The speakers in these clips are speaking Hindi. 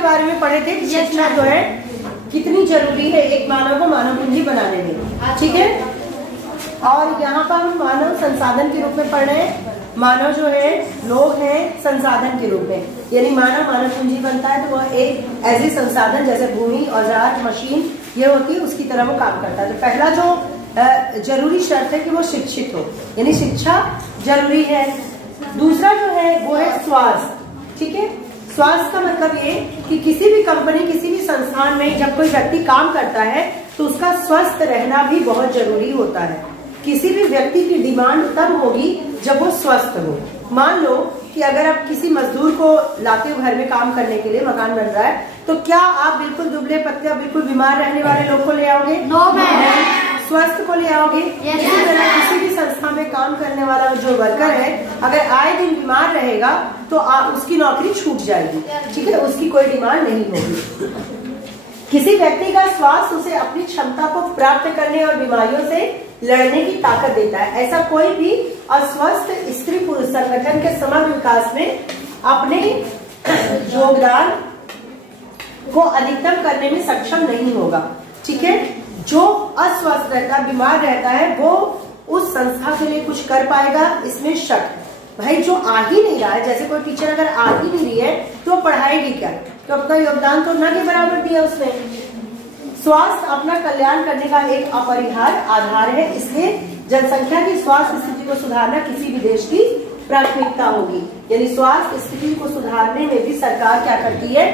के बारे में पढ़े थे। शिक्षा जो है कितनी जरूरी है एक मानव को मानव पूंजी बनाने में, ठीक है। और यहाँ पर हम मानव संसाधन के रूप में पढ़ रहे हैं। मानव जो है लोग हैं संसाधन के रूप में, यानी मानव पूंजी बनता है तो वह एक ऐसे संसाधन जैसे भूमि, औजार, मशीन ये होती है, उसकी तरह वो काम करता है। तो पहला जो जरूरी शर्त है कि वो शिक्षित हो, यानी शिक्षा जरूरी है। दूसरा जो है वो है स्वास्थ्य, ठीक है। स्वास्थ्य का मतलब ये कि किसी भी कंपनी, किसी भी संस्थान में जब कोई व्यक्ति काम करता है तो उसका स्वस्थ रहना भी बहुत जरूरी होता है। किसी भी व्यक्ति की डिमांड तब होगी जब वो स्वस्थ हो। मान लो कि अगर आप किसी मजदूर को लाते हो घर में काम करने के लिए, मकान बन रहा है, तो क्या आप बिल्कुल दुबले पतले, बिल्कुल बीमार रहने वाले लोग को ले आओगे? No ma'am. स्वस्थ को ले आओगे? इसी तरह किसी भी संस्था में काम करने वाला जो वर्कर है अगर आए दिन बीमार रहेगा तो उसकी नौकरी छूट जाएगी, ठीक है, उसकी कोई डिमांड नहीं होगी। किसी व्यक्ति का स्वास्थ्य उसे अपनी क्षमता को प्राप्त करने और बीमारियों से लड़ने की ताकत देता है। ऐसा कोई भी अस्वस्थ स्त्री पुरुष संगठन के समग्र विकास में अपने योगदान को अधिकतम करने में सक्षम नहीं होगा, ठीक है। जो अस्वस्थ रहता है, बीमार रहता है, वो उस संस्था के लिए कुछ कर पाएगा इसमें शक। भाई जो आ ही नहीं रहा है, जैसे कोई टीचर अगर आ ही नहीं रही है तो पढ़ाएगी क्या? तो अपना योगदान तो न के बराबर दिया उसने। स्वास्थ्य अपना कल्याण करने का एक अपरिहार्य आधार है, इसलिए जनसंख्या की स्वास्थ्य स्थिति को सुधारना किसी भी देश की प्राथमिकता होगी। यानी स्वास्थ्य स्थिति को सुधारने में भी सरकार क्या करती है?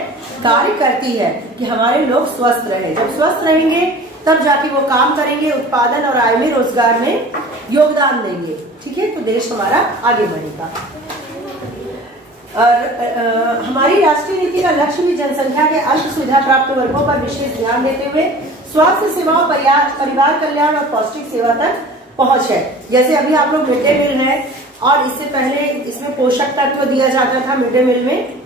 कार्य करती है कि हमारे लोग स्वस्थ रहे। जब स्वस्थ रहेंगे तब जाके वो काम करेंगे, उत्पादन और आय में, रोजगार में योगदान देंगे, ठीक है, तो देश हमारा आगे बढ़ेगा। और हमारी राष्ट्रीय नीति का लक्ष्य भी जनसंख्या के अल्प सुविधा प्राप्त वर्गों पर विशेष ध्यान देते हुए स्वास्थ्य सेवाओं, परिवार कल्याण और पौष्टिक सेवा तक पहुंच है। जैसे अभी आप लोग मिड डे मील है और इससे पहले इसमें पोषक तत्व दिया जाता था मिड डे मील में,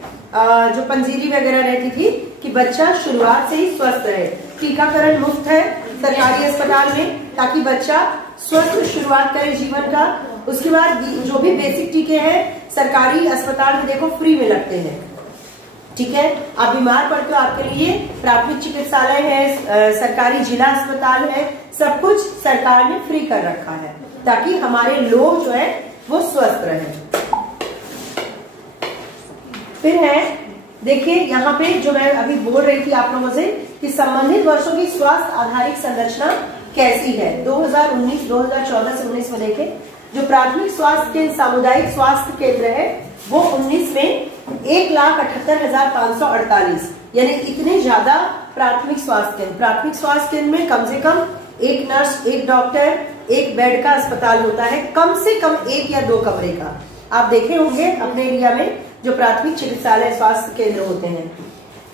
जो पंजीरी वगैरह रहती थी कि बच्चा शुरुआत से ही स्वस्थ रहे। टीकाकरण मुफ्त है सरकारी अस्पताल में ताकि बच्चा स्वस्थ शुरुआत करे जीवन का। उसके बाद जो भी बेसिक टीके हैं सरकारी अस्पताल में देखो फ्री में लगते हैं, ठीक है। आप बीमार पड़ते हो आपके लिए प्राथमिक चिकित्सालय है, सरकारी जिला अस्पताल है, सब कुछ सरकार ने फ्री कर रखा है ताकि हमारे लोग जो है वो स्वस्थ रहें। फिर है देखिए यहाँ पे जो मैं अभी बोल रही थी आप लोगों से कि संबंधित वर्षों की स्वास्थ्य आधारित संरचना कैसी है। 2019-2014 से 19 में देखें, जो प्राथमिक स्वास्थ्य केंद्र, सामुदायिक स्वास्थ्य केंद्र है वो 19 में 1,78,548, यानी इतने ज्यादा प्राथमिक स्वास्थ्य केंद्र। प्राथमिक स्वास्थ्य केंद्र में कम से कम एक नर्स, एक डॉक्टर, एक बेड का अस्पताल होता है, कम से कम 1 या 2 कमरे का। आप देखे होंगे अपने एरिया में जो प्राथमिक चिकित्सालय स्वास्थ्य केंद्र होते हैं।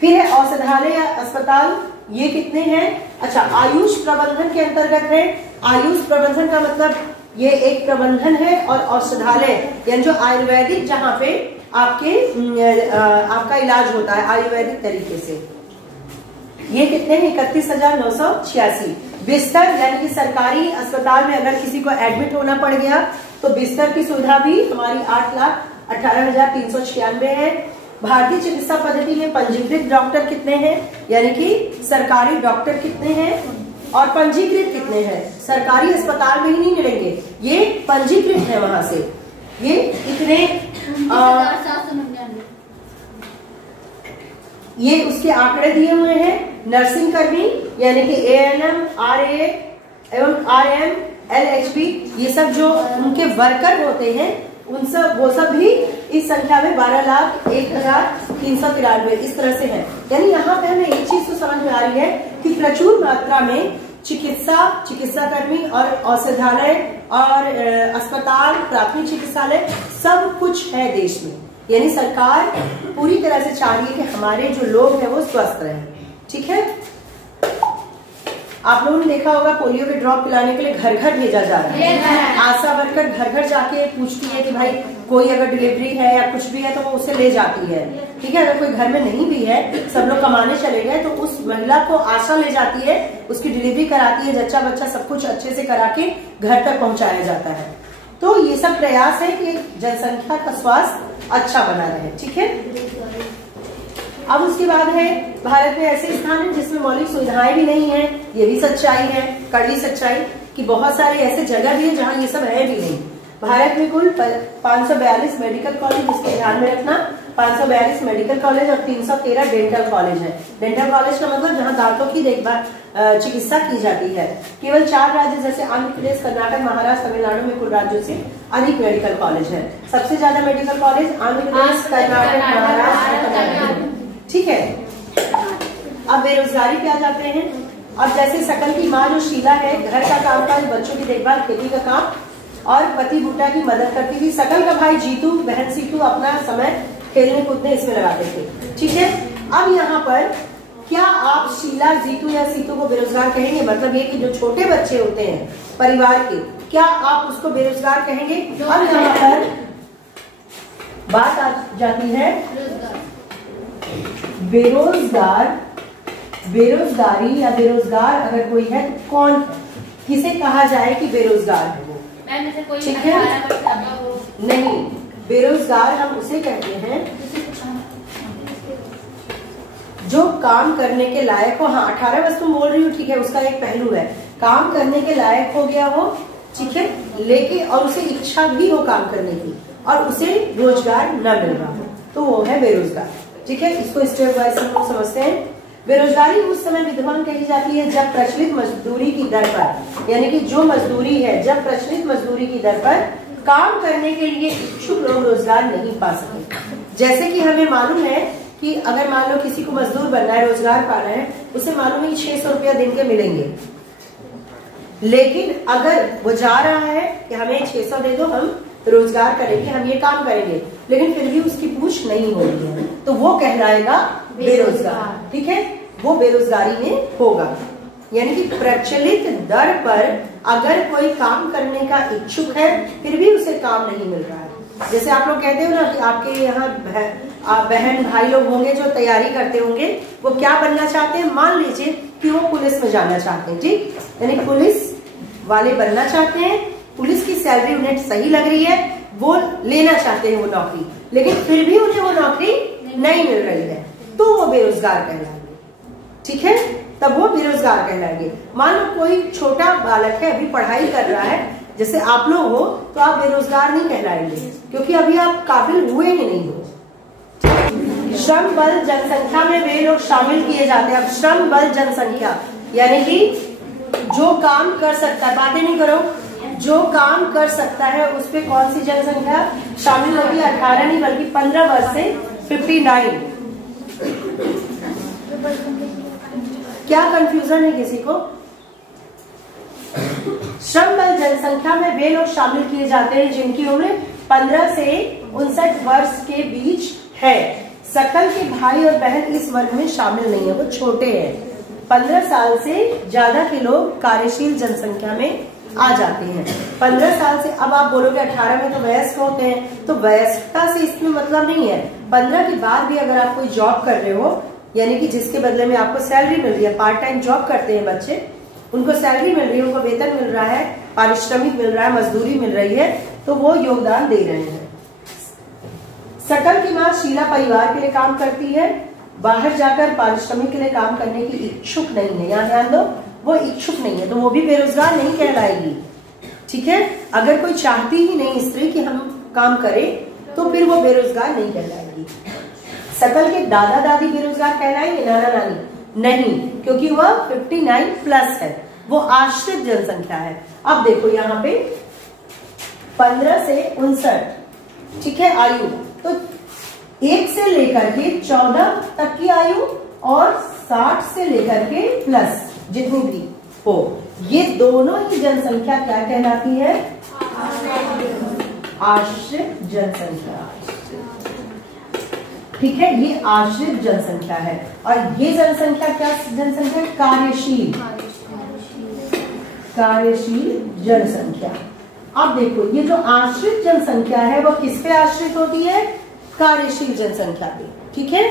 फिर है औषधालय या अस्पताल, ये कितने हैं? अच्छा, आयुष प्रबंधन के अंतर्गत है। आयुष प्रबंधन का मतलब ये एक प्रबंधन है, और औषधालय यानी जो आयुर्वेदिक, जहाँ पे आपका इलाज होता है आयुर्वेदिक तरीके से, ये कितने हैं? 31,986 बिस्तर, यानी कि सरकारी अस्पताल में अगर किसी को एडमिट होना पड़ गया तो बिस्तर की सुविधा भी हमारी 8,18,396 है। भारतीय चिकित्सा पद्धति में पंजीकृत डॉक्टर कितने हैं, यानी कि सरकारी डॉक्टर कितने हैं और पंजीकृत कितने हैं? सरकारी अस्पताल में ही नहीं मिलेंगे, ये पंजीकृत है वहां से, ये इतने ये उसके आंकड़े दिए हुए हैं। नर्सिंग कर्मी यानी कि ANM, RA एवं RM, LHB, ये सब जो उनके वर्कर होते हैं वो सब भी इस संख्या में 12,01,393 इस तरह से है। यानी यहाँ पे हमें एक चीज तो समझ में आ रही है कि प्रचुर मात्रा में चिकित्सा कर्मी और औषधालय और अस्पताल, प्राथमिक चिकित्सालय सब कुछ है देश में। यानी सरकार पूरी तरह से चाह रही है कि हमारे जो लोग हैं वो स्वस्थ रहें, ठीक है। आप लोगों ने देखा होगा पोलियो के ड्रॉप पिलाने के लिए घर घर भेजा जा रहा है। आशा वर्कर घर घर जाके पूछती है कि भाई कोई अगर डिलीवरी है या कुछ भी है तो वो उसे ले जाती है, ठीक है। अगर कोई घर में नहीं भी है, सब लोग कमाने चले गए, तो उस महिला को आशा ले जाती है, उसकी डिलीवरी कराती है, जच्चा बच्चा सब कुछ अच्छे से करा के घर तक पहुंचाया जाता है। तो ये सब प्रयास है कि जनसंख्या का स्वास्थ्य अच्छा बना रहे, ठीक है। अब उसके बाद है भारत में ऐसे स्थान है जिसमें मौलिक सुविधाएं भी नहीं है, ये भी सच्चाई है, कड़वी सच्चाई, कि बहुत सारे ऐसे जगह भी है जहाँ ये सब है भी नहीं। भारत में कुल 542 मेडिकल कॉलेज, इसको ध्यान में रखना, 542 मेडिकल कॉलेज और 313 डेंटल कॉलेज है। डेंटल कॉलेज का मतलब जहाँ दांतों की देखभाल चिकित्सा की जाती है। केवल 4 राज्य जैसे आंध्र प्रदेश, कर्नाटक, महाराष्ट्र, तमिलनाडु में कुल राज्यों से अधिक मेडिकल कॉलेज है। सबसे ज्यादा मेडिकल कॉलेज आंध्र प्रदेश, कर्नाटक, महाराष्ट्र, तमिलनाडु। ठीक है। अब बेरोजगारी पे आ जाते हैं। अब जैसे सकल की माँ जो शीला है, घर का कामकाज, बच्चों की देखभाल, खेती का काम और पति बूटा की मदद करती थी। सकल का भाई जीतू, बहन सीतू अपना समय खेलने कूदने इसमें लगाते थे। ठीक है। अब यहाँ पर क्या आप शीला, जीतू या सीतू को बेरोजगार कहेंगे? मतलब ये कि जो छोटे बच्चे होते हैं परिवार के, क्या आप उसको बेरोजगार कहेंगे? अब यहाँ पर बात आ जाती है बेरोजगार, बेरोजगारी या बेरोजगार अगर कोई है तो कौन, किसे कहा जाए कि बेरोजगार है वो? ठीक है। नहीं, बेरोजगार हम उसे कहते हैं जो काम करने के लायक हो। हाँ, 18 वर्ष तुम बोल रही हो, ठीक है, उसका एक पहलू है, काम करने के लायक हो गया हो, ठीक है, लेकिन और उसे इच्छा भी हो काम करने की और उसे रोजगार न मिल रहा हो, तो वो है बेरोजगार। ठीक है। इसको स्टेप वाइज हम लोग समझते हैं। बेरोजगारी उस समय विद्यमान कही जाती है जब प्रचलित मजदूरी की दर पर, यानी कि जो मजदूरी है, जब प्रचलित मजदूरी की दर पर काम करने के लिए इच्छुक लोग रोजगार नहीं पा सके। जैसे कि हमें मालूम है कि अगर मान लो किसी को मजदूर बनना है, रोजगार पाना है, उसे मालूम है 600 रुपया दिन के मिलेंगे, लेकिन अगर वो जा रहा है कि हमें 600 दे दो, हम रोजगार करेंगे, हम ये काम करेंगे, लेकिन फिर भी उसकी पूछ नहीं हो रही है, तो वो कहलाएगा बेरोजगार। ठीक है, वो बेरोजगारी में होगा। यानी कि प्रचलित दर पर अगर कोई काम करने का इच्छुक है फिर भी उसे काम नहीं मिल रहा है। जैसे आप लोग कहते हो ना कि आपके यहाँ बहन भाई लोग होंगे जो तैयारी करते होंगे, वो क्या बनना चाहते हैं? मान लीजिए कि वो पुलिस में जाना चाहते हैं, ठीक, यानी पुलिस वाले बनना चाहते हैं, पुलिस की सैलरी उन्हें सही लग रही है, वो लेना चाहते हैं वो नौकरी, लेकिन फिर भी उन्हें वो नौकरी नहीं मिल रही है, तो वो बेरोजगार कहलाएंगे। ठीक है, तब वो बेरोजगार कहलाएंगे। मान लो कोई छोटा बालक है, अभी पढ़ाई कर रहा है, जैसे आप लोग हो, तो आप बेरोजगार नहीं कहलाएंगे क्योंकि अभी आप काबिल हुए ही नहीं हो। श्रम बल जनसंख्या में वे लोग शामिल किए जाते हैं। अब श्रम बल जनसंख्या यानी कि जो काम कर सकता है, बातें नहीं करो, जो काम कर सकता है उस पे कौन सी जनसंख्या शामिल होगी? 18 नहीं बल्कि 15 वर्ष से 59। क्या कंफ्यूजन है किसी को? श्रम बल जनसंख्या में वे लोग शामिल किए जाते हैं जिनकी उम्र 15 से 59 वर्ष के बीच है। सकल के भाई और बहन इस वर्ग में शामिल नहीं है, वो छोटे हैं। 15 साल से ज्यादा के लोग कार्यशील जनसंख्या में आ जाते हैं। 15 साल से, अब आप बोलोगे 18 में तो वयस्क होते हैं, तो वयस्कता से इसमें मतलब नहीं है। 15 के बाद भी अगर आप कोई जॉब कर रहे हो, यानी कि जिसके बदले में आपको सैलरी मिल रही है, पार्ट टाइम जॉब करते हैं बच्चे, उनको सैलरी मिल रही है, उनको वेतन मिल रहा है, पारिश्रमिक मिल रहा है, मजदूरी मिल रही है, तो वो योगदान दे रहे हैं। सकल की माँ शीला परिवार के लिए काम करती है, बाहर जाकर पारिश्रमिक के लिए काम करने की इच्छुक नहीं है। यहाँ ध्यान दो, वो इच्छुक नहीं है, तो वो भी बेरोजगार नहीं कहलाएगी। ठीक है, अगर कोई चाहती ही नहीं स्त्री कि हम काम करें तो फिर वो बेरोजगार नहीं कहलाएगी। सकल के दादा दादी बेरोजगार कहलाएंगे? नाना नानी नहीं, क्योंकि वह 59 प्लस है, वो आश्रित जनसंख्या है। अब देखो यहाँ पे 15 से 59, ठीक है, आयु तो 1 से लेकर के 14 तक की आयु और 60 से लेकर के प्लस जितनी भी हो, ये दोनों ही जनसंख्या क्या कहलाती है? आश्रित जनसंख्या। ठीक है, ये आश्रित जनसंख्या है। और ये जनसंख्या क्या जनसंख्या? कार्यशील, कार्यशील जनसंख्या। अब देखो ये जो आश्रित जनसंख्या है वो किस पे आश्रित होती है? कार्यशील जनसंख्या पे। ठीक है,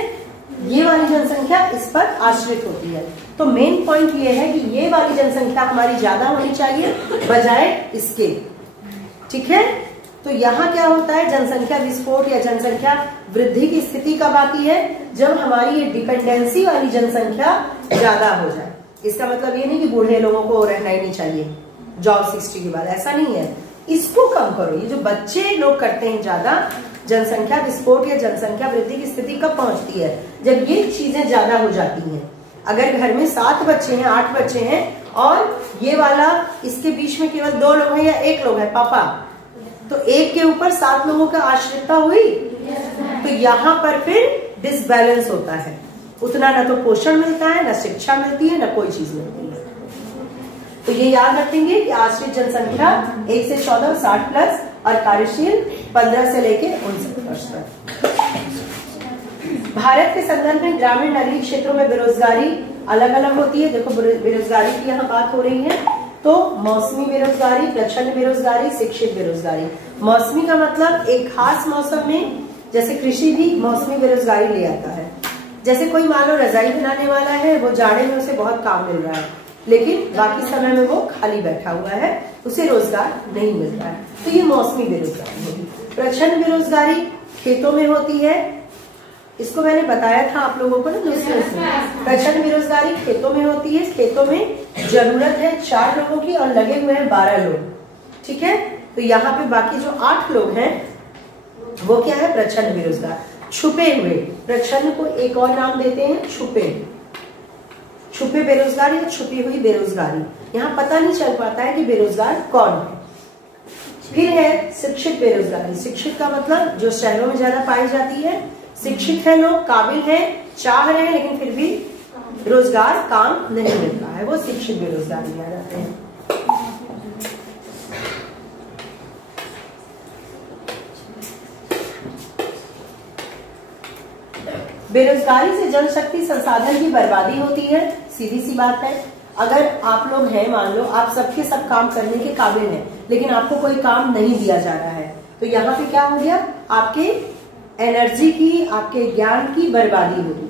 ये वाली जनसंख्या इस पर आश्रित होती है। तो मेन पॉइंट ये है कि ये वाली जनसंख्या हमारी ज्यादा होनी चाहिए बजाय इसके। ठीक है, तो यहाँ क्या होता है? जनसंख्या विस्फोट या जनसंख्या वृद्धि की स्थिति कब आती है? जब हमारी ये डिपेंडेंसी वाली जनसंख्या ज्यादा हो जाए। इसका मतलब ये नहीं कि बूढ़े लोगों को रहना ही नहीं चाहिए जॉब 60 के बाद, ऐसा नहीं है। इसको कम करो। ये जो बच्चे लोग करते हैं ज्यादा, जनसंख्या विस्फोट या जनसंख्या वृद्धि की स्थिति कब पहुंचती है? जब ये चीजें ज्यादा हो जाती हैं। अगर घर में 7 बच्चे हैं, 8 बच्चे हैं और ये वाला इसके बीच में केवल 2 लोग हैं या 1 लोग है पापा, तो 1 के ऊपर 7 लोगों का आश्रितता हुई, तो यहाँ पर फिर डिसबैलेंस होता है। उतना न तो पोषण मिलता है, न शिक्षा मिलती है, न कोई चीज मिलती है। तो ये याद रखेंगे कि आश्रित जनसंख्या 1 से 14 60 प्लस और कार्यशील 15 से लेके 59 वर्ष तक। भारत के संदर्भ में ग्रामीण नगरीय क्षेत्रों में बेरोजगारी अलग अलग होती है। देखो बेरोजगारी की यहाँ बात हो रही है, तो मौसमी बेरोजगारी, प्रचंड बेरोजगारी, शिक्षित बेरोजगारी। मौसमी का मतलब एक खास मौसम में, जैसे कृषि भी मौसमी बेरोजगारी ले आता है। जैसे कोई मान लो रजाई बनाने वाला है, वो जाड़े में उसे बहुत काम मिल रहा है, लेकिन बाकी समय में वो खाली बैठा हुआ है, उसे रोजगार नहीं मिल रहा है, तो ये मौसमी बेरोजगारी होगी। प्रचंड बेरोजगारी खेतों में होती है, इसको मैंने बताया था आप लोगों को ना दूसरे में। प्रचंड बेरोजगारी खेतों में होती है। खेतों में जरूरत है 4 लोगों की और लगे हुए हैं 12 लोग, ठीक है। तो यहाँ पे बाकी जो 8 लोग हैं वो क्या है? प्रचंड बेरोजगार। छुपे हुए, प्रचंड को एक और नाम देते हैं छुपे, छुपे बेरोजगार या छुपी हुई बेरोजगारी। यहाँ पता नहीं चल पाता है कि बेरोजगार कौन है। फिर है शिक्षित बेरोजगारी। शिक्षित का मतलब जो शहरों में ज्यादा पाई जाती है। शिक्षित है लोग, काबिल है, चाह रहे हैं, लेकिन फिर भी रोजगार काम नहीं मिल रहा है, वो शिक्षित बेरोजगारी आ जाते हैं। बेरोजगारी से जनशक्ति संसाधन की बर्बादी होती है। सीधी सी बात है। अगर आप लोग हैं, मान लो आप सबके सब काम करने के काबिल हैं, लेकिन आपको कोई काम नहीं दिया जा रहा है, तो यहाँ पे क्या हो गया? आपके एनर्जी की, आपके ज्ञान की बर्बादी होगी।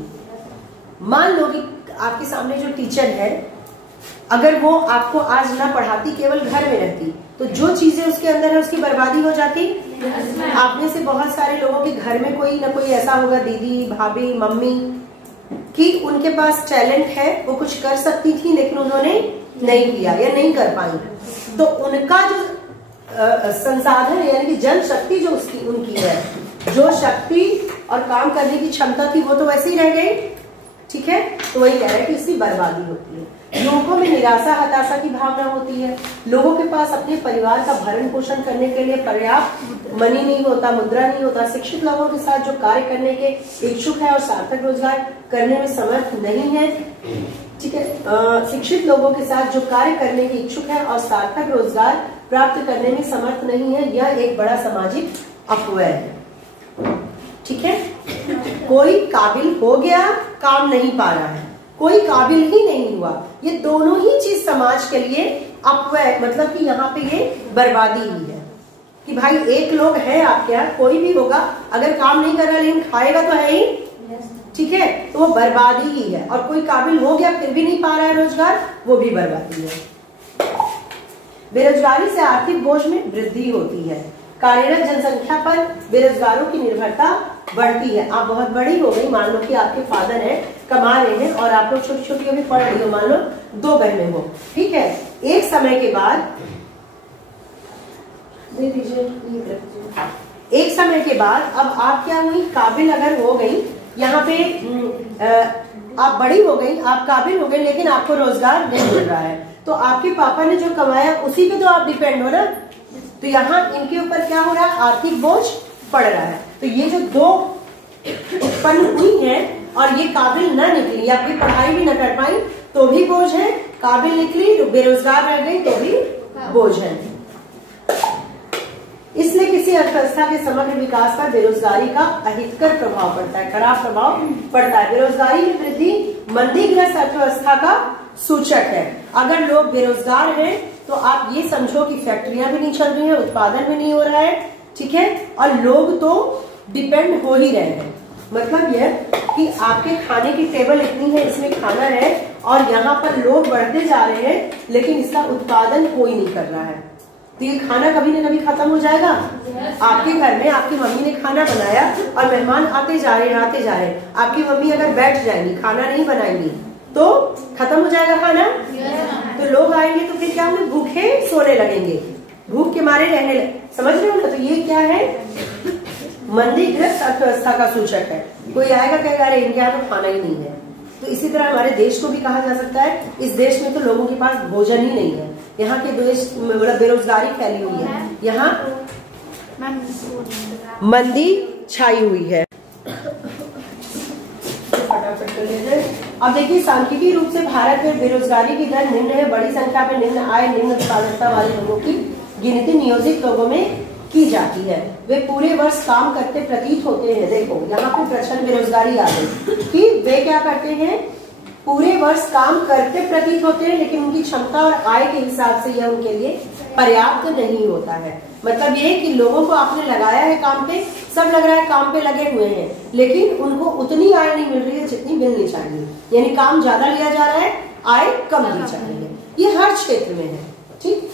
मान लो कि आपके सामने जो टीचर है, अगर वो आपको आज ना पढ़ाती, केवल घर में रहती, तो जो चीजें उसके अंदर है उसकी बर्बादी हो जाती। आप में से बहुत सारे लोगों के घर में कोई ना कोई ऐसा होगा, दीदी, भाभी, मम्मी, कि उनके पास टैलेंट है, वो कुछ कर सकती थी लेकिन उन्होंने नहीं किया या नहीं कर पाई, तो उनका जो संसाधन यानी कि जन शक्ति जो उसकी उनकी है, जो शक्ति और काम करने की क्षमता थी, वो तो वैसे ही रह गई, ठीक है। तो वही कह रहे हैं कि इसकी बर्बादी होती है। लोगों में निराशा हताशा की भावना होती है। लोगों के पास अपने परिवार का भरण पोषण करने के लिए पर्याप्त मनी नहीं होता, मुद्रा नहीं होता। शिक्षित लोगों के साथ जो कार्य करने के इच्छुक है और सार्थक रोजगार करने में समर्थ नहीं है, ठीक है। शिक्षित लोगों के साथ जो कार्य करने के इच्छुक है और सार्थक रोजगार प्राप्त करने में समर्थ नहीं है, यह एक बड़ा सामाजिक अपव्यय है, ठीक है। कोई काबिल हो गया, काम नहीं पा रहा है, कोई काबिल ही नहीं हुआ, ये दोनों ही चीज समाज के लिए अपव्यय, मतलब कि यहाँ पे ये बर्बादी ही है कि भाई एक लोग है आपके यहाँ, कोई भी होगा, अगर काम नहीं कर रहा लेकिन खाएगा तो है ही, ठीक है, तो वो बर्बादी ही है। और कोई काबिल हो गया फिर भी नहीं पा रहा है रोजगार, वो भी बर्बादी है। बेरोजगारी से आर्थिक बोझ में वृद्धि होती है। कार्यरत जनसंख्या पर बेरोजगारों की निर्भरता बढ़ती है। आप बहुत बड़ी हो गई, मान लो कि आपके फादर हैं, कमा रहे हैं और आप लोग छोटी छोटी अभी पढ़ रही हो, मान लो 2 बहनें हो, ठीक है। एक समय के बाद दे दीजिए, एक समय के बाद अब आप क्या हुई, काबिल अगर हो गई, यहाँ पे आप बड़ी हो गई, आप काबिल हो गई, लेकिन आपको रोजगार नहीं मिल रहा है, तो आपके पापा ने जो कमाया उसी पे तो आप डिपेंड हो ना, तो यहाँ इनके ऊपर क्या हो रहा है, आर्थिक बोझ पड़ रहा है। तो ये जो 2 उत्पन्न हुई हैं और ये काबिल न निकली या फिर पढ़ाई भी न कर पाई तो भी बोझ है, काबिल निकली तो बेरोजगार रह गई तो भी बोझ है। इसलिए किसी अर्थव्यवस्था के समग्र विकास पर बेरोजगारी का अहितकर प्रभाव पड़ता है, खराब प्रभाव पड़ता है। बेरोजगारी में वृद्धि मंदीग्रस्त अर्थव्यवस्था का सूचक है। अगर लोग बेरोजगार हैं तो आप ये समझो कि फैक्ट्रियां भी नहीं चल रही है, उत्पादन भी नहीं हो रहा है, ठीक है, और लोग तो डिपेंड हो ही रहे हैं। मतलब यह कि आपके खाने की टेबल इतनी है, इसमें खाना है और यहाँ पर लोग बढ़ते जा रहे हैं, लेकिन इसका उत्पादन कोई नहीं कर रहा है। तो ये खाना कभी ना कभी खत्म हो जाएगा। आपके घर में आपकी मम्मी ने खाना बनाया और मेहमान आते जा रहे हैं, आपकी मम्मी अगर बैठ जाएंगी, खाना नहीं बनाएंगी तो खत्म हो जाएगा खाना। तो लोग आएंगे तो फिर क्या होंगे, भूखे सोने लगेंगे, भूख के मारे रहने लगे, समझ रहे हो ना। तो ये क्या है, मंदीग्रस्त अर्थव्यवस्था का सूचक है। कोई आएगा कहेगा अरे इनके यहाँ तो खाना ही नहीं है। तो इसी तरह हमारे देश को भी कहा जा सकता है, इस देश में तो लोगों के पास भोजन ही नहीं है। यहाँ के देश में बड़ा बेरोजगारी फैली हुई है, यहाँ मंदी छाई हुई है। फटाफट कर लेते हैं। अब देखिए, सांख्यिकीय रूप से भारत में बेरोजगारी की दर निम्न है। बड़ी संख्या में निम्न आय, निम्न उत्पादकता वाले लोगों की गिनती नियोजित लोगों में की जाती है। वे पूरे वर्ष काम करते प्रतीत होते हैं। देखो यहाँ पे प्रचंड बेरोजगारी आ गई कि वे क्या करते हैं, पूरे वर्ष काम करते प्रतीत होते हैं, लेकिन उनकी क्षमता और आय के हिसाब से यह उनके लिए पर्याप्त नहीं होता है। मतलब ये कि लोगों को आपने लगाया है काम पे, सब लग रहा है काम पे लगे हुए हैं, लेकिन उनको उतनी आय नहीं मिल रही है जितनी मिलनी चाहिए। यानी काम ज्यादा लिया जा रहा है, आय कम दी जा रही है। ये हर क्षेत्र में है। ठीक,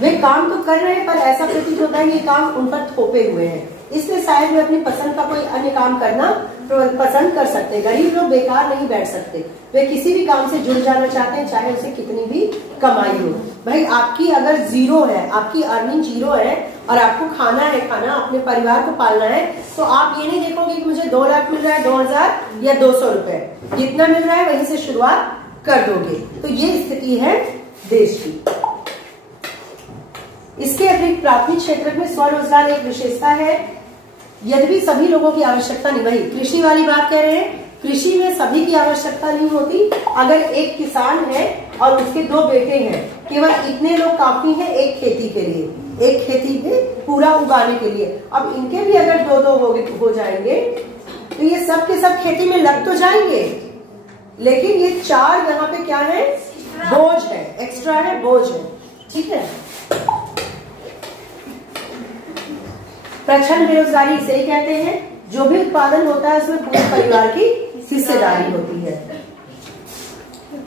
वे काम तो कर रहे हैं पर ऐसा प्रतीत होता है कि काम उन पर थोपे हुए हैं, इसलिए शायद वे अपनी पसंद का कोई अन्य काम करना पसंद कर सकते हैं। गरीब लोग बेकार नहीं बैठ सकते, वे किसी भी काम से जुड़ जाना चाहते हैं, चाहे उसे कितनी भी कमाई हो। भाई आपकी अगर जीरो है, आपकी अर्निंग जीरो है और आपको खाना है, अपने परिवार को पालना है, तो आप ये नहीं देखोगे कि मुझे 2 लाख मिल रहा है, 2000 या 200 रुपए, जितना मिल रहा है वहीं से शुरुआत कर दोगे। तो ये स्थिति है देश की। इसके अतिरिक्त प्राथमिक क्षेत्र में स्वरोजगार एक विशेषता है, यद्यपि सभी लोगों की आवश्यकता नहीं। वही कृषि वाली बात कह रहे हैं, कृषि में सभी की आवश्यकता नहीं होती। अगर एक किसान है और उसके 2 बेटे हैं, केवल इतने लोग काफी हैं एक खेती के लिए, एक खेती में पूरा उगाने के लिए। अब इनके भी अगर 2-2 हो जाएंगे तो ये सब के सब खेती में लग तो जाएंगे, लेकिन ये 4 यहाँ पे क्या है, बोझ है, एक्स्ट्रा है, बोझ है। ठीक है, प्रचंड बेरोजगारी इसे ही कहते हैं। जो भी उत्पादन होता है उसमें पूरे परिवार की हिस्सेदारी होती है।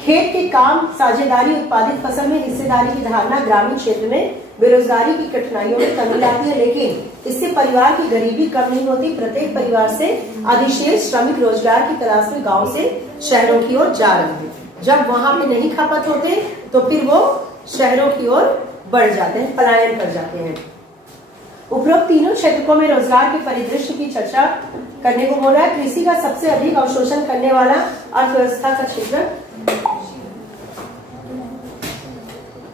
खेत के काम, साझेदारी, उत्पादित फसल में हिस्सेदारी की धारणा ग्रामीण क्षेत्र में बेरोजगारी की कठिनाइयों में कमी लाती है, लेकिन इससे परिवार की गरीबी कम नहीं होती। प्रत्येक परिवार से अधिशेष श्रमिक रोजगार की तलाश में गांव से शहरों की ओर जा रहे हैं। जब वहां पे नहीं खपत होते तो फिर वो शहरों की ओर बढ़ जाते हैं, पलायन कर जाते हैं। उपरोक्त तीनों क्षेत्रों में रोजगार के परिदृश्य की चर्चा करने को बोला है। कृषि का सबसे अधिक अवशोषण करने वाला अर्थव्यवस्था का क्षेत्र,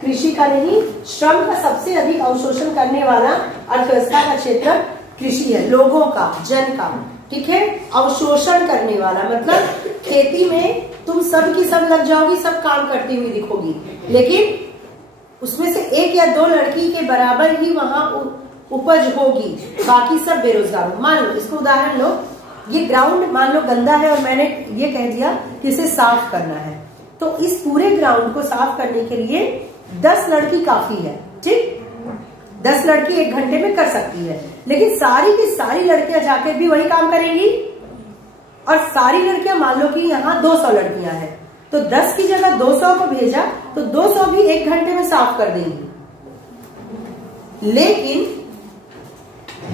कृषि का नहीं, श्रम का सबसे अधिक अवशोषण करने वाला अर्थव्यवस्था का क्षेत्र कृषि है। लोगों का, जन का, ठीक है, अवशोषण करने वाला मतलब खेती में तुम सब की सब लग जाओगी, सब काम करती हुई दिखोगी, लेकिन उसमें से 1 या 2 लड़की के बराबर ही वहां उपज होगी, बाकी सब बेरोजगार। मान लो, इसको उदाहरण लो, ये ग्राउंड मान लो गंदा है और मैंने ये कह दिया कि इसे साफ करना है, तो इस पूरे ग्राउंड को साफ करने के लिए 10 लड़की काफी है। ठीक, 10 लड़की 1 घंटे में कर सकती है, लेकिन सारी की सारी लड़कियां जाकर भी वही काम करेंगी, और सारी लड़कियां मान लो कि यहाँ 200 लड़कियां हैं, तो 10 की जगह 200 को भेजा तो 200 भी 1 घंटे में साफ कर देंगी। लेकिन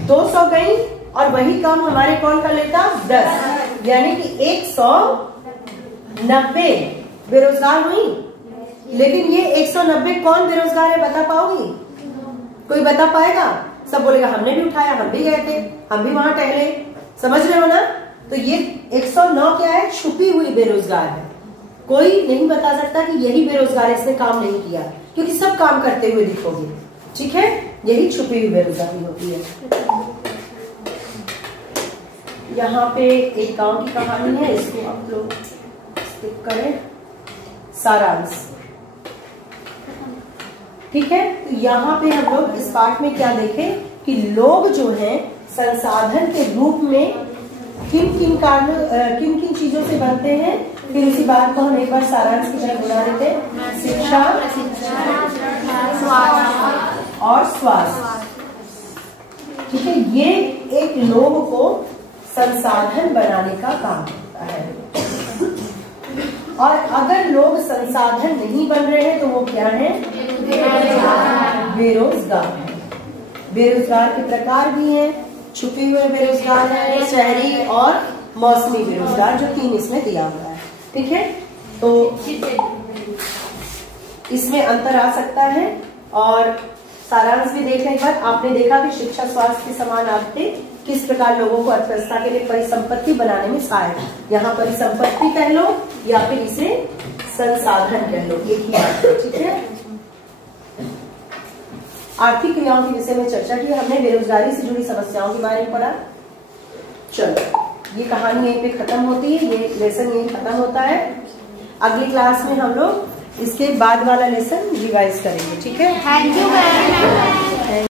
200 गई और वही काम हमारे कौन कर लेता, 10, यानी कि 190 बेरोजगार हुई। लेकिन ये 190 कौन बेरोजगार है, बता पाओगी? कोई बता पाएगा? सब बोलेगा हमने भी उठाया, हम भी गए थे, हम भी वहां टहले। समझ रहे हो ना? तो ये 109 क्या है, छुपी हुई बेरोजगार है। कोई नहीं बता सकता कि यही बेरोजगार है, इसने काम नहीं किया, क्योंकि सब काम करते हुए दिखोगे। ठीक है, यही छुपी हुई बेरोजगारी होती है। यहाँ पे एक गांव की कहानी है, इसको आप लोग स्किप करें, सारांश। ठीक है, तो यहाँ पे हम लोग इस पाठ में क्या देखें कि लोग जो हैं संसाधन के रूप में किन किन कारणों, किन किन चीजों से बनते हैं। फिर इसी बात को हम एक बार सारांश की तरह बना देते हैं। शिक्षा और स्वास्थ्य। ठीक है, ये एक लोग को संसाधन बनाने का काम करता है, और अगर लोग संसाधन नहीं बन रहे हैं तो वो क्या है, बेरोजगार है। बेरोजगार के प्रकार भी हैं, छुपे हुए बेरोजगार है, शहरी और मौसमी बेरोजगार, जो 3 इसमें दिया हुआ है। ठीक है, तो इसमें अंतर आ सकता है। और सारांश भी देखें एक बार। आपने देखा कि शिक्षा स्वास्थ्य के समान आपके किस प्रकार लोगों को अर्थव्यवस्था के लिए परिसंपत्ति बनाने में सहायक। यहाँ परिसंपत्ति कह लो या फिर इसे संसाधन कह लो, एक ही बात है। ठीक है, आर्थिक क्रियाओं के विषय में चर्चा की हमने, बेरोजगारी से जुड़ी समस्याओं के बारे में पढ़ा। चलो, ये कहानी यहीं पे खत्म होती है, ये लेसन यहीं खत्म होता है। अगली क्लास में हम लोग इसके बाद वाला लेसन रिवाइज करेंगे। ठीक है, थैंक यू मैम।